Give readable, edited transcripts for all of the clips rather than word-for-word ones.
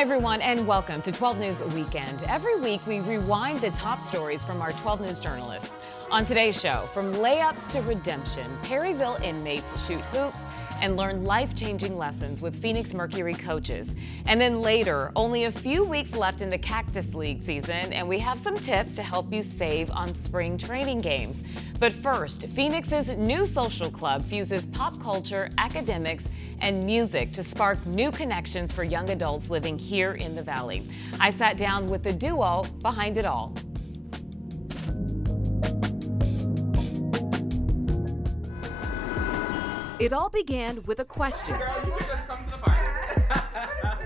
Hi, everyone, and welcome to 12 News Weekend. Every week, we rewind the top stories from our 12 News journalists. On today's show, from layups to redemption, Perryville inmates shoot hoops and learn life-changing lessons with Phoenix Mercury coaches. And then later, only a few weeks left in the Cactus League season, and we have some tips to help you save on spring training games. But first, Phoenix's new social club fuses pop culture, academics, and music to spark new connections for young adults living here in the Valley. I sat down with the duo behind it all. It all began with a question.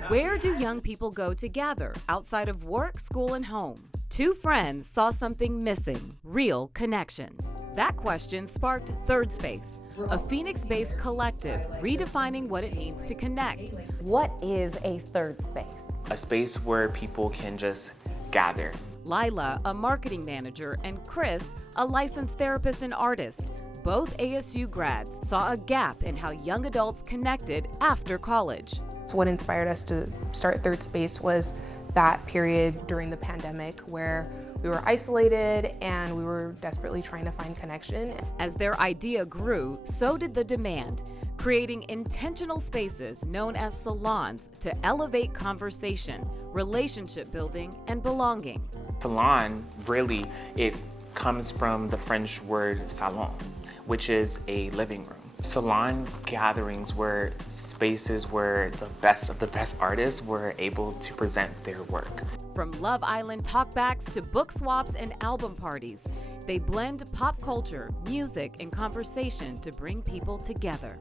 Where do young people go to gather outside of work, school, and home? Two friends saw something missing, real connection. That question sparked Third Space, a Phoenix-based collective redefining what it means to connect. What is a third space? A space where people can just gather. Lila, a marketing manager, and Chris, a licensed therapist and artist, both ASU grads, saw a gap in how young adults connected after college. So what inspired us to start Third Space was that period during the pandemic where we were isolated and we were desperately trying to find connection. As their idea grew, so did the demand, creating intentional spaces known as salons to elevate conversation, relationship building, and belonging. Salon, really, it comes from the French word salon, which is a living room. Salon gatherings were spaces where the best of the best artists were able to present their work. From Love Island talkbacks to book swaps and album parties, they blend pop culture, music, and conversation to bring people together.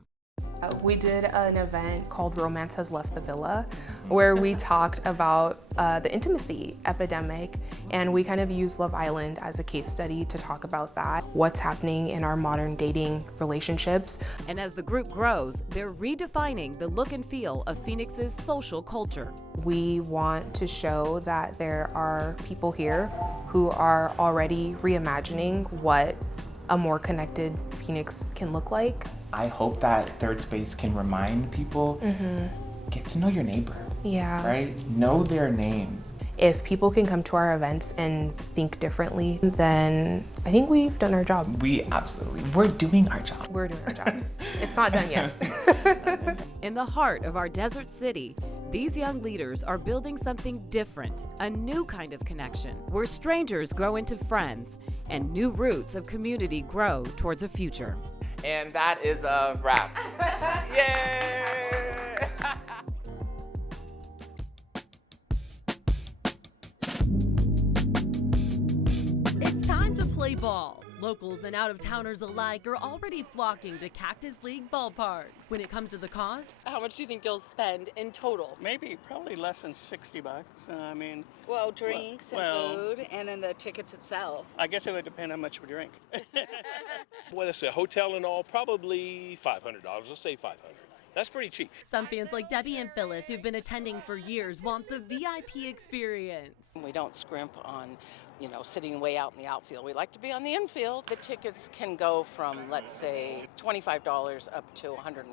We did an event called Romance Has Left the Villa, where we talked about the intimacy epidemic, and we kind of used Love Island as a case study to talk about that, what's happening in our modern dating relationships. And as the group grows, they're redefining the look and feel of Phoenix's social culture. We want to show that there are people here who are already reimagining what a more connected Phoenix can look like. I hope that Third Space can remind people, get to know your neighbor, Yeah. right? Know their name. If people can come to our events and think differently, then I think we've done our job. We're doing our job. We're doing our job. It's not done yet. In the heart of our desert city, these young leaders are building something different, a new kind of connection, where strangers grow into friends and new roots of community grow towards a future. And that is a wrap. Yay! It's time to play ball. Locals and out-of-towners alike are already flocking to Cactus League ballparks. When it comes to the cost, How much do you think you'll spend in total? Maybe, probably less than $60. I mean, Well, drinks well- and food, and then the tickets itself. I guess it would depend how much we drink. Well, that's a hotel and all, probably $500. Let's say $500. That's pretty cheap. some fans like Debbie and Phyllis, who've been attending for years, want the VIP experience. We don't scrimp on, sitting way out in the outfield. We like to be on the infield. The tickets can go from, let's say, $25 up to $150.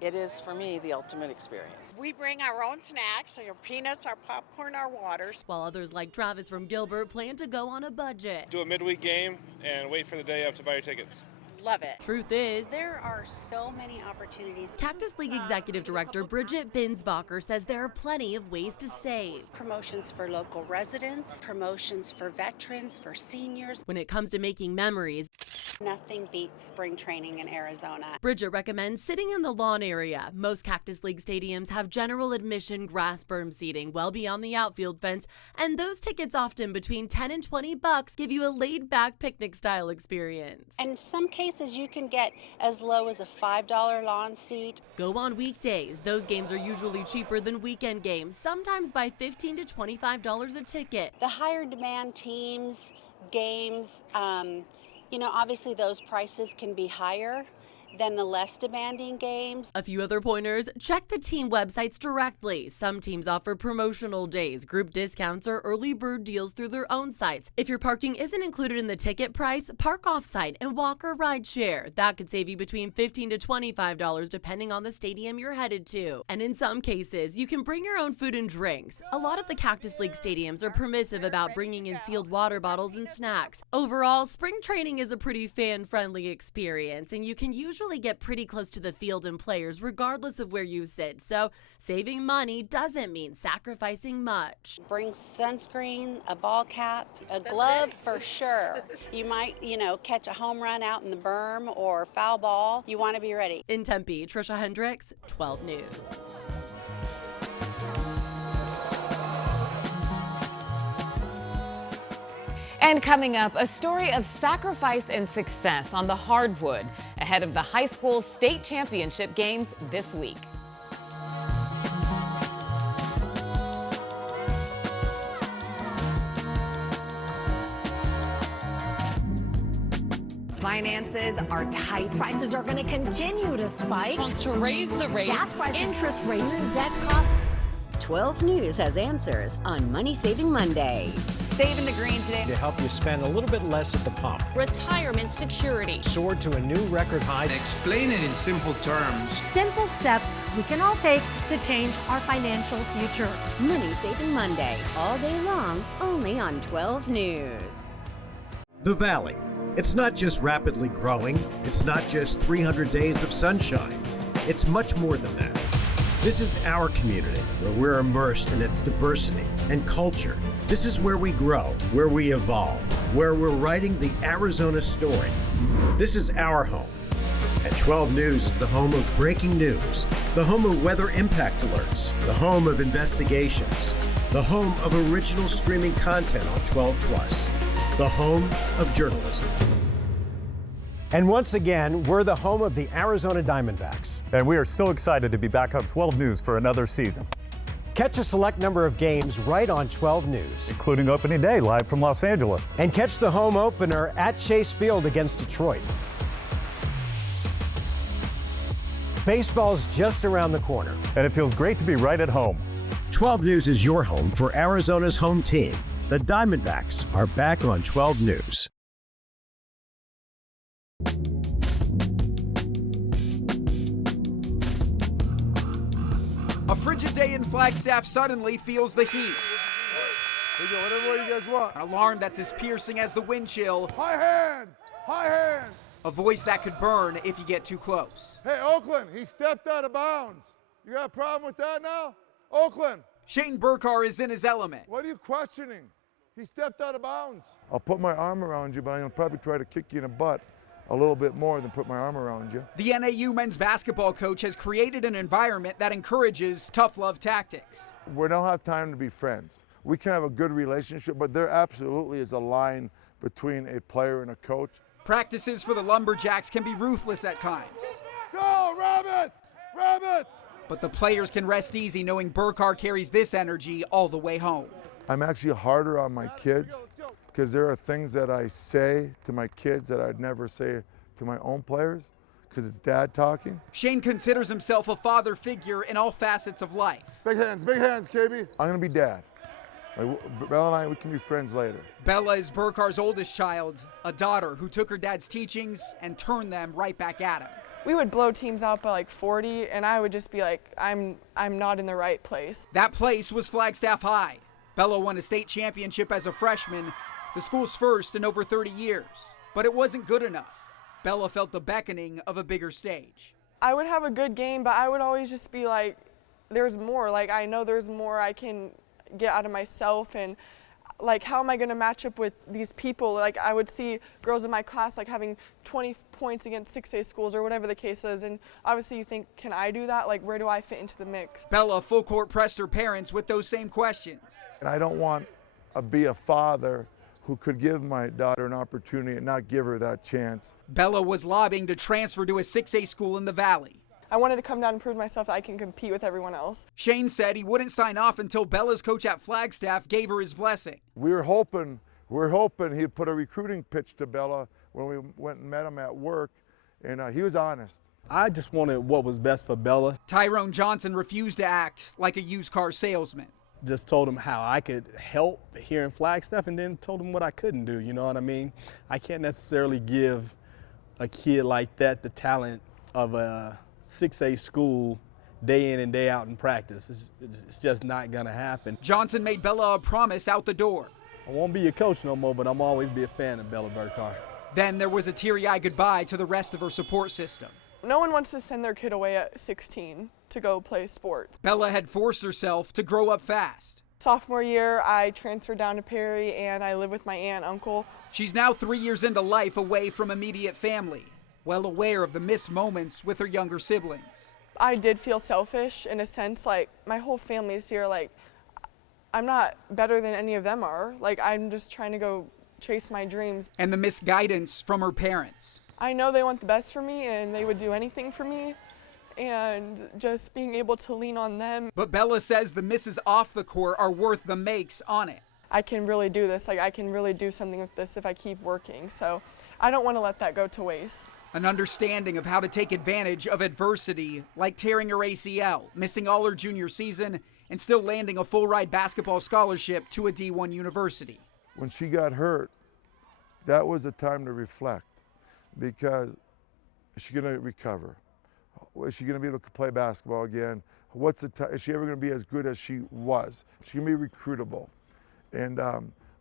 It is, for me, the ultimate experience. We bring our own snacks, our peanuts, our popcorn, our waters. While others like Travis from Gilbert plan to go on a budget. Do a midweek game and wait for the day of to buy your tickets. Love it. Truth is, There are so many opportunities. Cactus League Executive Director Bridget Binsbacher says there are plenty of ways to save. Promotions for local residents, promotions for veterans, for seniors. When it comes to making memories, Nothing beats spring training in Arizona. Bridget recommends sitting in the lawn area. Most Cactus League stadiums have general admission grass berm seating well beyond the outfield fence, and those tickets, often between $10 and $20, give you a laid-back picnic-style experience. In some cases, you can get as low as a $5 lawn seat. Go on weekdays. Those games are usually cheaper than weekend games, sometimes by $15 to $25 a ticket. The higher demand teams, games, obviously those prices can be higher. than the less demanding games. A few other pointers: check the team websites directly. Some teams offer promotional days, group discounts, or early bird deals through their own sites. If your parking isn't included in the ticket price, park off-site and walk or ride share. That could save you between $15 to $25 depending on the stadium you're headed to. And in some cases, you can bring your own food and drinks. A lot of the Cactus League stadiums are permissive about bringing in sealed water bottles and snacks. Overall, spring training is a pretty fan-friendly experience, and you can usually get pretty close to the field and players regardless of where you sit. So saving money doesn't mean sacrificing much. Bring sunscreen, a ball cap, a glove for sure. You might, catch a home run out in the berm or foul ball. You want to be ready. In Tempe, Trisha Hendricks, 12 News. And coming up, a story of sacrifice and success on the hardwood ahead of the high school state championship games this week. Finances are tight. Prices are going to continue to spike. Wants to raise the rate. Gas prices, interest rates, debt costs. 12 News has answers on Money Saving Monday. Saving the green today to help you spend a little bit less at the pump. Retirement security Soared to a new record high. Explain it in simple terms. Simple steps we can all take to change our financial future. Money Saving Monday, all day long, only on 12 News. The Valley. It's not just rapidly growing. It's not just 300 days of sunshine. It's much more than that. This is our community, where we're immersed in its diversity and culture. This is where we grow, where we evolve, where we're writing the Arizona story. This is our home. And 12 News is the home of breaking news, the home of weather impact alerts, the home of investigations, the home of original streaming content on 12 Plus, the home of journalism. And once again, we're the home of the Arizona Diamondbacks. And we are so excited to be back on 12 News for another season. Catch a select number of games right on 12 News, including opening day live from Los Angeles. And catch the home opener at Chase Field against Detroit. Baseball's just around the corner. And it feels great to be right at home. 12 News is your home for Arizona's home team. The Diamondbacks are back on 12 News. A frigid day in Flagstaff suddenly feels the heat. Whatever you guys want. An alarm that's as piercing as the wind chill. High hands! High hands! A voice that could burn if you get too close. Hey, Oakland, he stepped out of bounds. You got a problem with that now? Oakland! Shane Burkar is in his element. What are you questioning? He stepped out of bounds. I'll put my arm around you, but I'm going to probably try to kick you in the butt a little bit more than put my arm around you. The NAU men's basketball coach has created an environment that encourages tough love tactics. We don't have time to be friends. We can have a good relationship, but there absolutely is a line between a player and a coach. Practices for the Lumberjacks can be ruthless at times. Go, Rabbit! Rabbit! But the players can rest easy knowing Burkar carries this energy all the way home. I'm actually harder on my kids because there are things that I say to my kids that I'd never say to my own players because it's dad talking. Shane considers himself a father figure in all facets of life. Big hands, KB. I'm going to be dad. Like, Bella and I, we can be friends later. Bella is Burkar's oldest child, a daughter who took her dad's teachings and turned them right back at him. We would blow teams out by like 40, and I would just be like, I'm not in the right place. That place was Flagstaff High. Bella won a state championship as a freshman, the school's first in over 30 years. But it wasn't good enough. Bella felt the beckoning of a bigger stage. I would have a good game, but I would always just be like, there's more. Like, I know there's more I can get out of myself, and like, how am I going to match up with these people? Like, I would see girls in my class like having 20 points against 6A schools or whatever the case is, and obviously you think, can I do that? Like, where do I fit into the mix? Bella full court pressed her parents with those same questions. And I don't want to be a father who could give my daughter an opportunity and not give her that chance. Bella was lobbying to transfer to a 6A school in the Valley. I wanted to come down and prove to myself that I can compete with everyone else. Shane said he wouldn't sign off until Bella's coach at Flagstaff gave her his blessing. We're hoping he'd put a recruiting pitch to Bella when we went and met him at work, And he was honest. I just wanted what was best for Bella. Tyrone Johnson refused to act like a used car salesman. Just told him how I could help here in Flagstaff, and then told him what I couldn't do, you know what I mean? I can't necessarily give a kid like that the talent of a 6A school day in and day out in practice. It's just not gonna happen. Johnson made Bella a promise out the door. I won't be your coach no more, but I'm always be a fan of Bella Burkhart. Then there was a teary-eyed goodbye to the rest of her support system. No one wants to send their kid away at 16 to go play sports. Bella had forced herself to grow up fast. Sophomore year, I transferred down to Perry and I live with my aunt and uncle. She's now 3 years into life away from immediate family, well aware of the missed moments with her younger siblings. I did feel selfish in a sense, like my whole family is here, like I'm not better than any of them are. Like I'm just trying to go chase my dreams. And the misguidance from her parents. I know they want the best for me and they would do anything for me, and just being able to lean on them. But Bella says the misses off the court are worth the makes on it. I can really do this, like I can really do something with this if I keep working, so I don't want to let that go to waste. An understanding of how to take advantage of adversity, like tearing her ACL, missing all her junior season, and still landing a full-ride basketball scholarship to a D1 university. When she got hurt, that was a time to reflect, because is she going to recover? Is she going to be able to play basketball again? What's the time? Is she ever going to be as good as she was? Is she going to be recruitable? And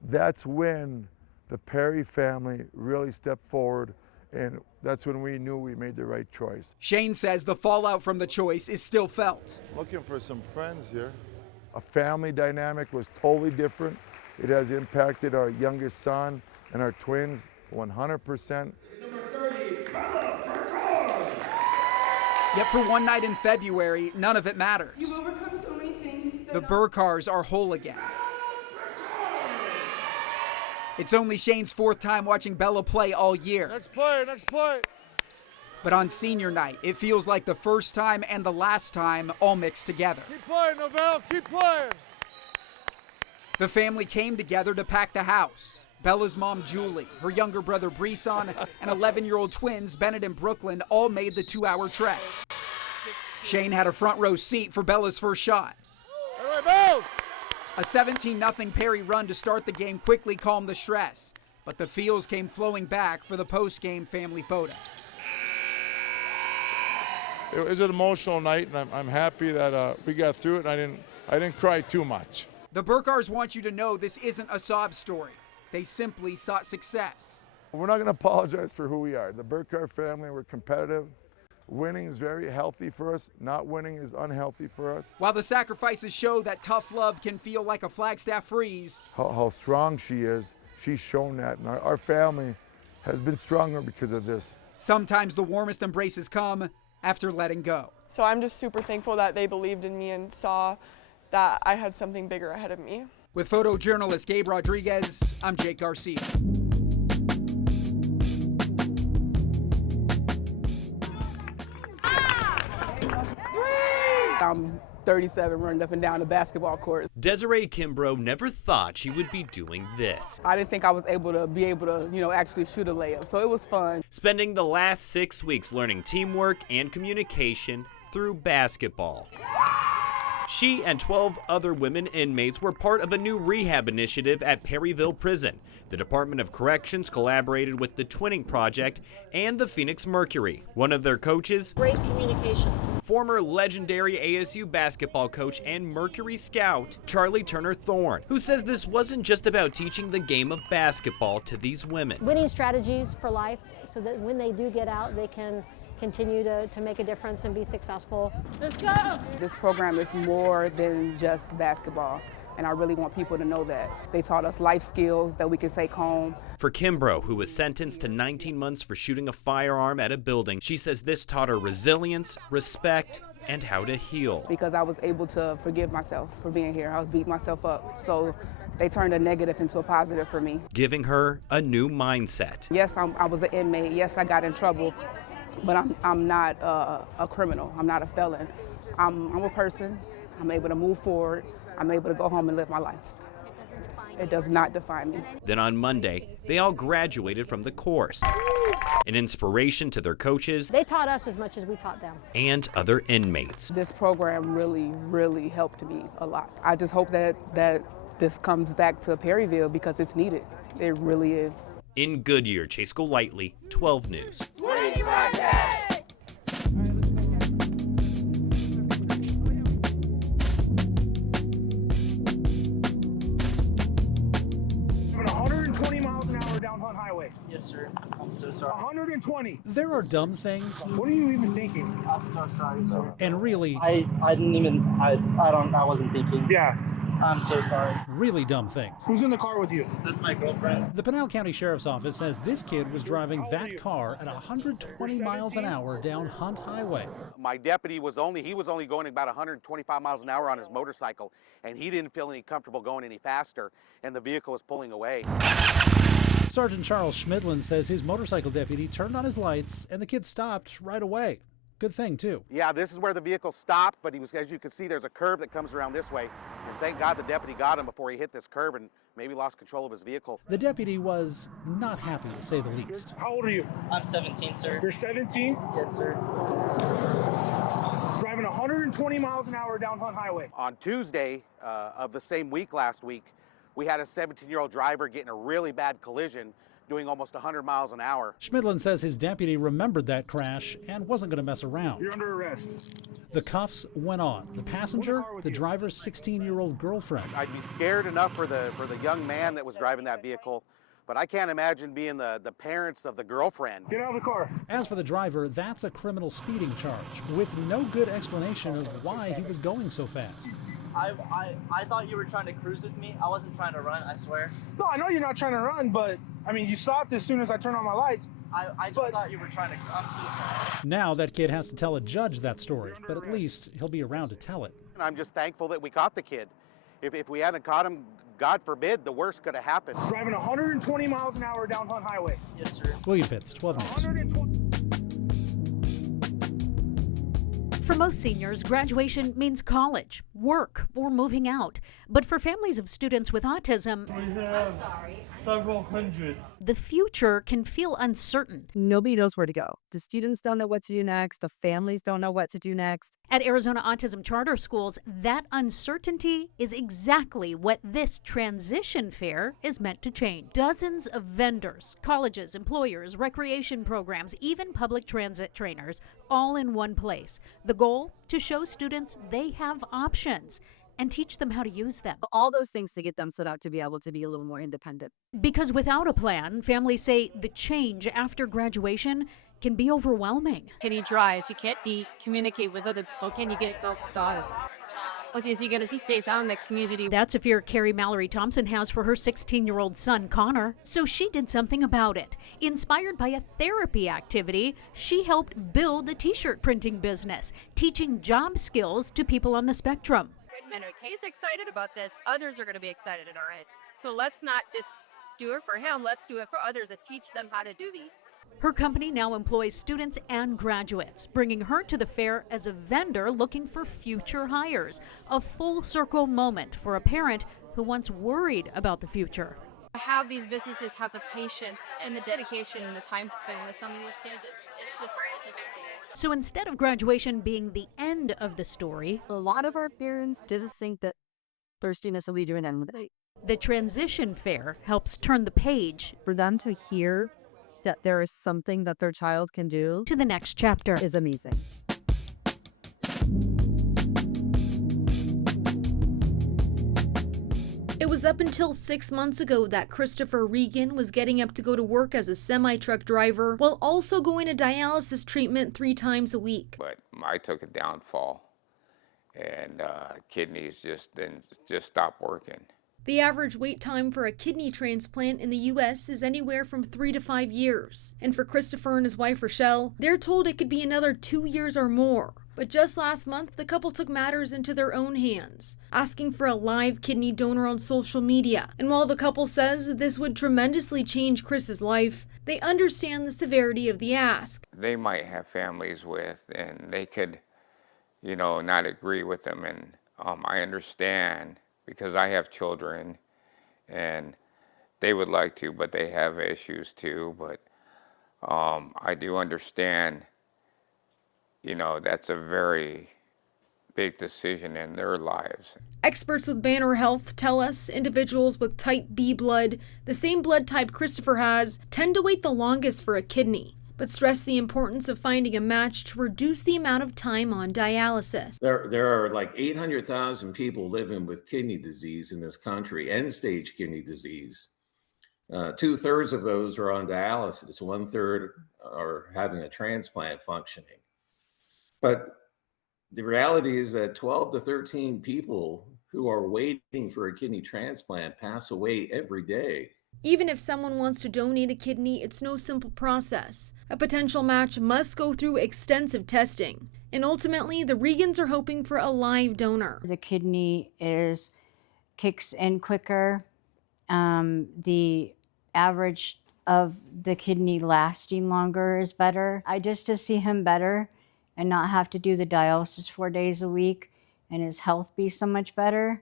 that's when the Perry family really stepped forward, and that's when we knew we made the right choice. Shane says the fallout from the choice is still felt. Looking for some friends here. A family dynamic was totally different. It has impacted our youngest son and our twins 100%. Yet for one night in February, none of it matters. You've overcome so many things. The Burkhars are whole again. It's only Shane's fourth time watching Bella play all year. Next play, next play. But on senior night, it feels like the first time and the last time all mixed together. Keep playing, Novell, keep playing. The family came together to pack the house. Bella's mom, Julie, her younger brother, Brisson, and 11-year-old twins, Bennett and Brooklyn, all made the 2-hour trek. Shane had a front row seat for Bella's first shot. A 17-0 Perry run to start the game quickly calmed the stress, but the feels came flowing back for the post-game family photo. It was an emotional night, and I'm happy that we got through it, and I didn't cry too much. The Burkhars want you to know this isn't a sob story. They simply sought success. We're not going to apologize for who we are. The Burkhart family, we're competitive. Winning is very healthy for us. Not winning is unhealthy for us. While the sacrifices show that tough love can feel like a Flagstaff freeze. How strong she is, she's shown that. And our family has been stronger because of this. Sometimes the warmest embraces come after letting go. So I'm just super thankful that they believed in me and saw that I had something bigger ahead of me. With photojournalist Gabe Rodriguez, I'm Jake Garcia. I'm 37 running up and down the basketball court. Desiree Kimbrough never thought she would be doing this. I didn't think I was able to actually shoot a layup, so it was fun. Spending the last 6 weeks learning teamwork and communication through basketball. She and 12 other women inmates were part of a new rehab initiative at Perryville Prison. The Department of Corrections collaborated with the Twinning Project and the Phoenix Mercury. One of their coaches, Great communication. Former legendary ASU basketball coach and Mercury scout, Charlie Turner Thorne, who says this wasn't just about teaching the game of basketball to these women. Winning strategies for life so that when they do get out, they can continue to make a difference and be successful. Let's go! This program is more than just basketball, and I really want people to know that. They taught us life skills that we can take home. For Kimbrough, who was sentenced to 19 months for shooting a firearm at a building, she says this taught her resilience, respect, and how to heal. Because I was able to forgive myself for being here. I was beating myself up. So they turned a negative into a positive for me. Giving her a new mindset. Yes, I was an inmate. Yes, I got in trouble. But I'm not a criminal. I'm not a felon. I'm a person. I'm able to move forward. I'm able to go home and live my life. It does not define me. Then on Monday, they all graduated from the course. An inspiration to their coaches. They taught us as much as we taught them. And other inmates. This program really, really helped me a lot. I just hope that this comes back to Perryville because it's needed. It really is. In Goodyear, Chase Golightly, 12 News. Down Hunt Highway. Yes, sir. I'm so sorry. 120. There are dumb things. What are you even thinking? I'm so sorry, sir. And really, I wasn't thinking. Yeah. I'm so sorry. Really dumb things. Who's in the car with you? That's my girlfriend. The Pinal County Sheriff's Office says this kid was driving that car at 120 miles an hour down Hunt Highway. My deputy was only going about 125 miles an hour on his motorcycle, and he didn't feel any comfortable going any faster, and the vehicle was pulling away. Sergeant Charles Schmidlin says his motorcycle deputy turned on his lights and the kid stopped right away. Good thing, too. Yeah, this is where the vehicle stopped, but he was, as you can see, there's a curve that comes around this way. And thank God the deputy got him before he hit this curve and maybe lost control of his vehicle. The deputy was not happy, to say the least. How old are you? I'm 17, sir. You're 17? Yes, sir. Driving 120 miles an hour down Hunt Highway. On Tuesday of the same week last week, we had a 17-year-old driver get in a really bad collision doing almost 100 miles an hour. Schmidlin says his deputy remembered that crash and wasn't going to mess around. You're under arrest. The cuffs went on. The passenger, the driver's 16-year-old girlfriend. I'd be scared enough for the young man that was driving that vehicle, but I can't imagine being the parents of the girlfriend. Get out of the car. As for the driver, that's a criminal speeding charge with no good explanation of why he was going so fast. I thought you were trying to cruise with me. I wasn't trying to run, I swear. No, I know you're not trying to run, but I mean, you stopped as soon as I turned on my lights. I just thought you were trying to. I'm so sorry. Now that kid has to tell a judge that story, but at least he'll be around to tell it. And I'm just thankful that we caught the kid. If we hadn't caught him, God forbid, the worst could have happened. Driving 120 miles an hour down Hunt Highway. Yes, sir. William Pitts, 12 News. For most seniors, graduation means college, work, or moving out. But for families of students with autism, we have several hundred. The future can feel uncertain. Nobody knows where to go. The students don't know what to do next. The families don't know what to do next. At Arizona Autism Charter Schools, that uncertainty is exactly what this transition fair is meant to change. Dozens of vendors, colleges, employers, recreation programs, even public transit trainers, all in one place. The goal? To show students they have options and teach them how to use them. All those things to get them set up to be able to be a little more independent. Because without a plan, families say the change after graduation can be overwhelming. Can you drive? You can't communicate with other people. Can you get go guys? Is he going to stay out in the community? That's a fear Carrie Mallory Thompson has for her 16-year-old son, Connor. So she did something about it. Inspired by a therapy activity, she helped build a t-shirt printing business, teaching job skills to people on the spectrum. He's excited about this. Others are going to be excited in our head. So let's not just do it for him. Let's do it for others and teach them how to do these. Her company now employs students and graduates, bringing her to the fair as a vendor looking for future hires. A full circle moment for a parent who once worried about the future. Have these businesses have the patience and the dedication and the time to spend with some of these kids. It's amazing. So instead of graduation being the end of the story, a lot of our parents didn't think that thirstiness will be doing anything. The transition fair helps turn the page for them to hear that there is something that their child can do to the next chapter is amazing. It was up until 6 months ago that Christopher Regan was getting up to go to work as a semi-truck driver while also going to dialysis treatment 3 times a week. But I took a downfall and kidneys just stopped working. The average wait time for a kidney transplant in the U.S. is anywhere from 3 to 5 years. And for Christopher and his wife Rochelle, they're told it could be another 2 years or more. But just last month, the couple took matters into their own hands, asking for a live kidney donor on social media. And while the couple says this would tremendously change Chris's life, they understand the severity of the ask. They might have families with, and they could, not agree with them. And I understand, because I have children, and they would like to, but they have issues too. But I do understand, you know, that's a very big decision in their lives. Experts with Banner Health tell us individuals with type B blood, the same blood type Christopher has, tend to wait the longest for a kidney, but stress the importance of finding a match to reduce the amount of time on dialysis. There are like 800,000 people living with kidney disease in this country, end-stage kidney disease. 2/3 of those are on dialysis. 1/3 are having a transplant functioning. But the reality is that 12 to 13 people who are waiting for a kidney transplant pass away every day. Even if someone wants to donate a kidney, it's no simple process. A potential match must go through extensive testing. And ultimately, the Regans are hoping for a live donor. The kidney kicks in quicker. The average of the kidney lasting longer is better. Just to see him better and not have to do the dialysis 4 days a week and his health be so much better,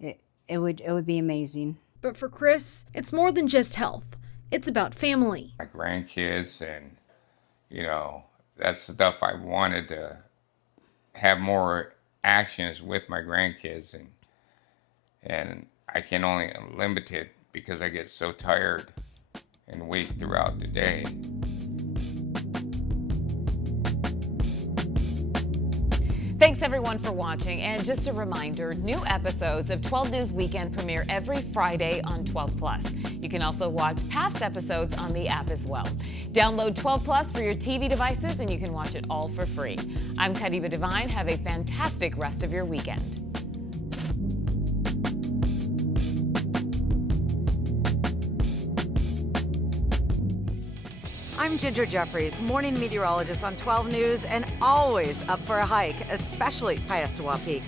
it would be amazing. But for Chris, it's more than just health. It's about family. My grandkids, and, you know, that's the stuff I wanted to have more actions with my grandkids, and I can only limit it because I get so tired and weak throughout the day. Thanks everyone for watching, and just a reminder, new episodes of 12 News Weekend premiere every Friday on 12+. You can also watch past episodes on the app as well. Download 12+ for your TV devices and you can watch it all for free. I'm Kadiba Divine. Have a fantastic rest of your weekend. I'm Ginger Jeffries, morning meteorologist on 12 News, and always up for a hike, especially Piestewa Peak.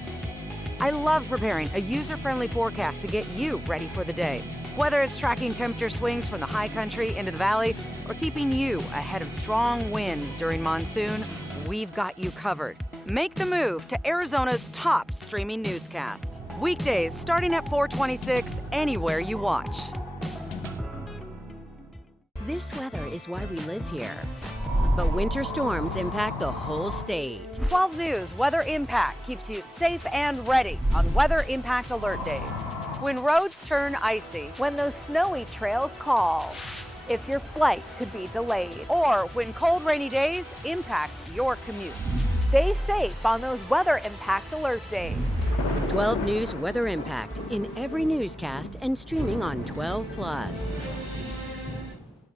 I love preparing a user-friendly forecast to get you ready for the day. Whether it's tracking temperature swings from the high country into the valley or keeping you ahead of strong winds during monsoon, we've got you covered. Make the move to Arizona's top streaming newscast. Weekdays starting at 4:26, anywhere you watch. This weather is why we live here. But winter storms impact the whole state. 12 News Weather Impact keeps you safe and ready on Weather Impact Alert days. When roads turn icy. When those snowy trails call. If your flight could be delayed. Or when cold, rainy days impact your commute. Stay safe on those Weather Impact Alert days. 12 News Weather Impact in every newscast and streaming on 12+.